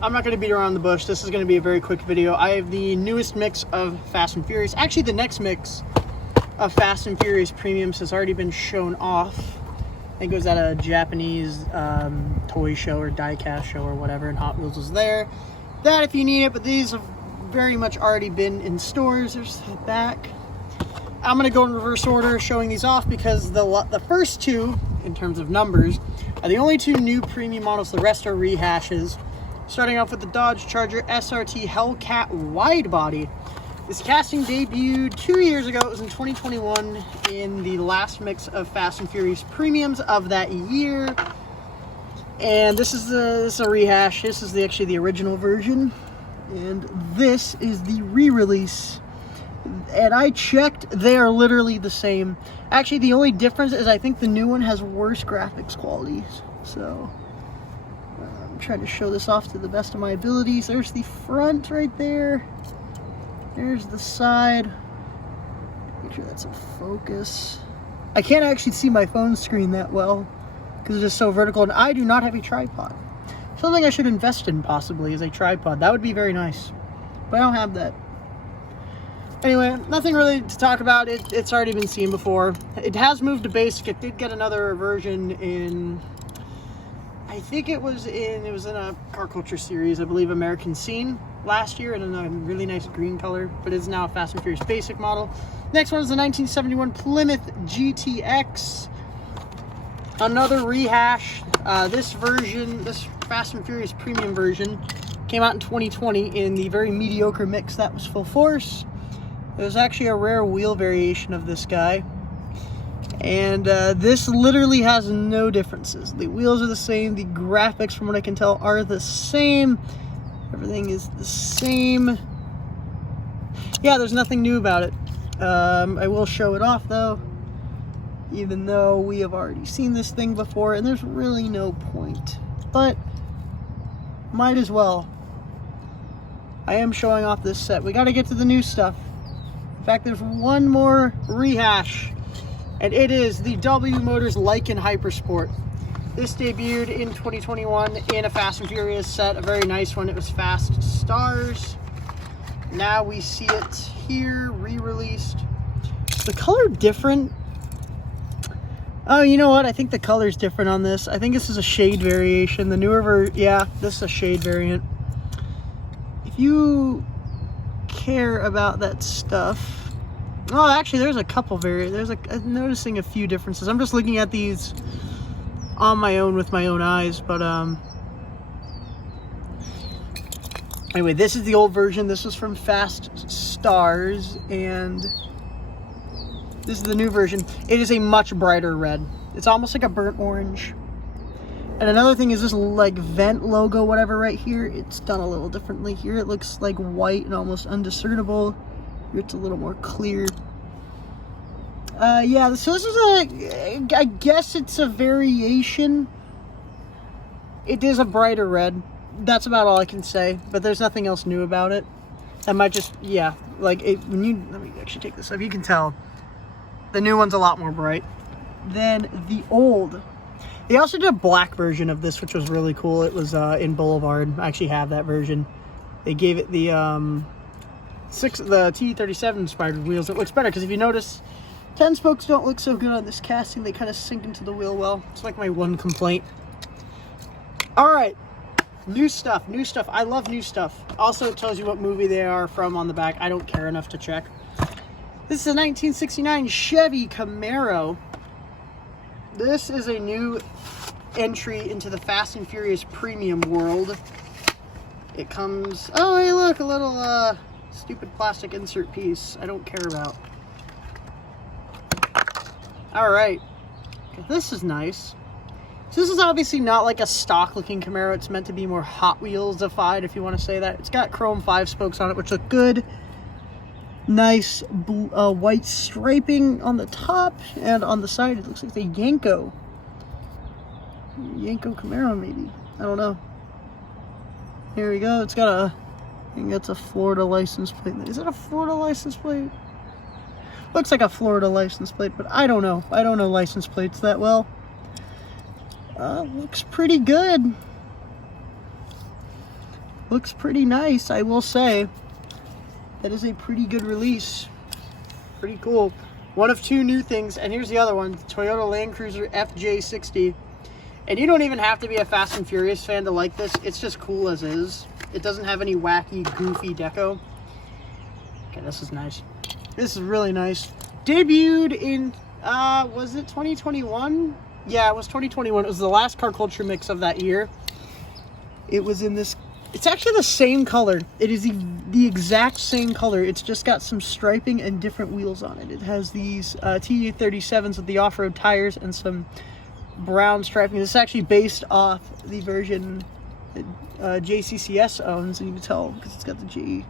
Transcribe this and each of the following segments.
I'm not going to beat around the bush. This is going to be a very quick video. I have the newest mix of Fast and Furious. Actually, the next mix of Fast and Furious premiums has already been shown off. I think it was at a Japanese toy show or die-cast show or whatever, and Hot Wheels was there. That if you need it, but these have very much already been in stores. There's the back. I'm going to go in reverse order showing these off because the first two, in terms of numbers, are the only two new premium models. The rest are rehashes. Starting off with the Dodge Charger SRT Hellcat wide body. This casting debuted 2 years ago. It was in 2021 in the last mix of Fast and Furious premiums of that year. And this is a rehash. This is actually the original version. And this is the re-release. And I checked, they are literally the same. Actually, the only difference is I think the new one has worse graphics quality. So, I'm trying to show this off to the best of my abilities. There's the front right there. There's the side. Make sure that's in focus. I can't actually see my phone screen that well because it's just so vertical, and I do not have a tripod. Something I should invest in possibly is a tripod. That would be very nice, but I don't have that. Anyway, nothing really to talk about. It's already been seen before. It has moved to basic. It did get another version in, I think it was in a car culture series, I believe American Scene last year, in a really nice green color, but it's now a Fast and Furious basic model. Next one is the 1971 Plymouth GTX. Another rehash. This version, this Fast and Furious premium version, came out in 2020 in the very mediocre mix that was full force. It was actually a rare wheel variation of this guy. And this literally has no differences. The wheels are the same. The graphics, from what I can tell, are the same. Everything is the same. Yeah, there's nothing new about it. I will show it off, though. Even though we have already seen this thing before, and there's really no point. But, might as well. I am showing off this set. We got to get to the new stuff. In fact, there's one more rehash, and it is the W Motors Lycan Hypersport. This debuted in 2021 in a Fast and Furious set, a very nice one. It was Fast Stars. Now we see it here, re-released. Is the color different? Oh, you know what? I think the color's different on this. I think this is a shade variation. The newer yeah, this is a shade variant. If you care about that stuff, oh, actually, there's a couple I'm noticing a few differences. I'm just looking at these on my own with my own eyes, but anyway, this is the old version. This was from Fast Stars, and this is the new version. It is a much brighter red. It's almost like a burnt orange. And another thing is this like vent logo, whatever, right here. It's done a little differently. Here it looks like white and almost undiscernible. Here it's a little more clear. Yeah, so this is I guess it's a variation. It is a brighter red. That's about all I can say. But there's nothing else new about it. That might just, yeah, like when you, let me actually take this up. You can tell the new one's a lot more bright than the old. They also did a black version of this, which was really cool. It was in Boulevard. I actually have that version. They gave it the T37 inspired wheels. It looks better because if you notice, 10 spokes don't look so good on this casting. They kind of sink into the wheel well. It's like my one complaint. All right, new stuff. I love new stuff. Also, it tells you what movie they are from on the back. I don't care enough to check. This is a 1969 Chevy Camaro. This is a new entry into the Fast and Furious premium world. It comes, oh hey look, a little stupid plastic insert piece I don't care about. Alright, this is nice. So this is obviously not like a stock looking Camaro. It's meant to be more Hot Wheels-ified, if you want to say that. It's got chrome 5 spokes on it, which look good. Nice white striping on the top, and on the side it looks like the Yanko Camaro, maybe. I don't know. Here we go. It's got a, I think that's a Florida license plate. Is it a Florida license plate? Looks like a Florida license plate, but I don't know. I don't know license plates that well. Looks pretty good. looks pretty nice, I will say. That is a pretty good release. Pretty cool. One of two new things, and here's the other one, Toyota Land Cruiser FJ60. And you don't even have to be a Fast and Furious fan to like this. It's just cool as is. It doesn't have any wacky, goofy deco. Okay, this is nice. This is really nice. Debuted in, was it 2021? Yeah, it was 2021. It was the last car culture mix of that year. It was in this, it's actually the same color. It is the exact same color. It's just got some striping and different wheels on it. It has these TU37s with the off-road tires and some brown striping. This is actually based off the version that JCCS owns, and you can tell because it's got the G.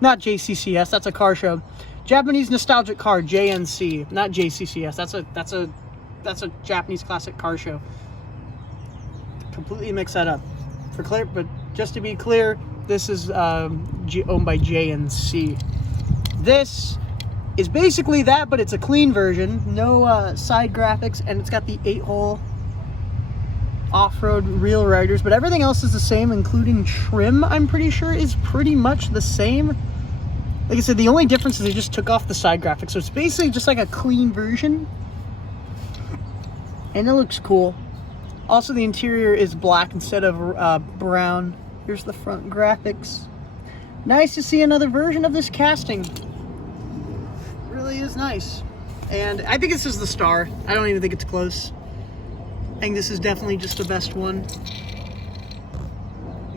Not JCCS, that's a car show. Japanese nostalgic car, JNC, not JCCS. That's a Japanese classic car show. Completely mix that up. For clear, but just to be clear, this is owned by JNC. This is basically that, but it's a clean version. No side graphics, and it's got the 8-hole off-road real riders, but everything else is the same, including trim, I'm pretty sure, is pretty much the same. Like I said, the only difference is they just took off the side graphics, so it's basically just like a clean version. And it looks cool. Also, the interior is black instead of brown. Here's the front graphics. Nice to see another version of this casting. Really is nice. And I think this is the star. I don't even think it's close. I think this is definitely just the best one.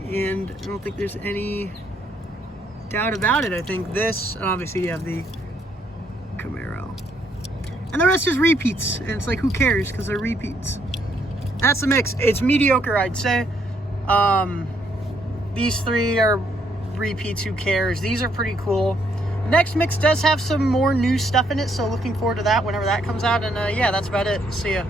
And I don't think there's any doubt about it. I think this, and obviously you have the Camaro. And the rest is repeats. And it's like, who cares? Because they're repeats. That's the mix. It's mediocre, I'd say. These three are repeats, who cares? These are pretty cool. Next mix does have some more new stuff in it, so looking forward to that whenever that comes out. And yeah, that's about it. See ya.